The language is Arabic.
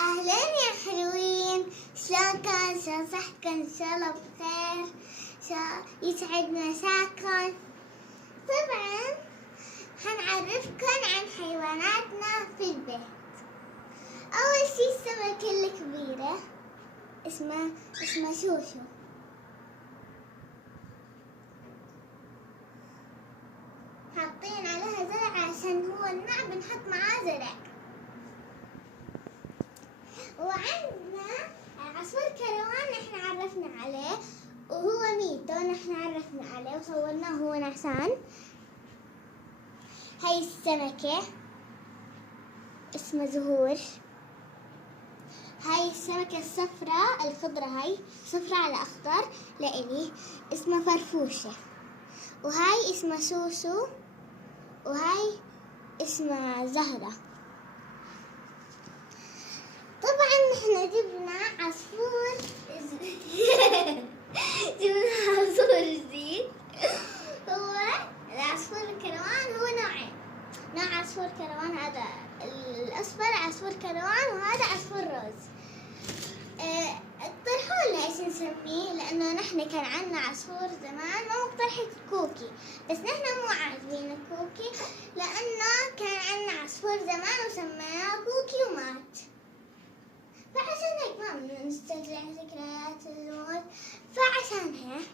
أهلين يا حلوين، شلونكن؟ شلون صحتكن؟ إن شاء الله بخير، يسعد مساكن. طبعا حنعرفكن عن حيواناتنا في البيت. أول شي السمكة الكبيرة اسمها شوشو. حاطين عليها زرع عشان هو النوع بنحط معاه زرع. وعندنا عصفور كروان نحن عرفنا عليه، وهو ميتو نحن عرفنا عليه وصورناه هو نعسان. هاي السمكة اسمها زهور. هاي السمكة الصفراء الخضرة، هاي صفراء على أخضر لإلي، اسمها فرفوشة. وهاي اسمها سوسو، وهاي اسمها زهرة. طبعا نحن جبنا عصفور جديد. هو العصفور الكروان، هو نوعين، نوع عصفور كروان هذا الأصفر عصفور كروان، وهذا عصفور روز. اقترحوا لنا ايش نسميه، لانه نحن كان عندنا عصفور زمان ما مقترحة كوكي، بس نحن مو عاجبين كوكي لانه كان عندنا عصفور زمان وسميناه كوكي ومات. فعشان هيك ما نسترجع ذكريات الموت، فعشان هيك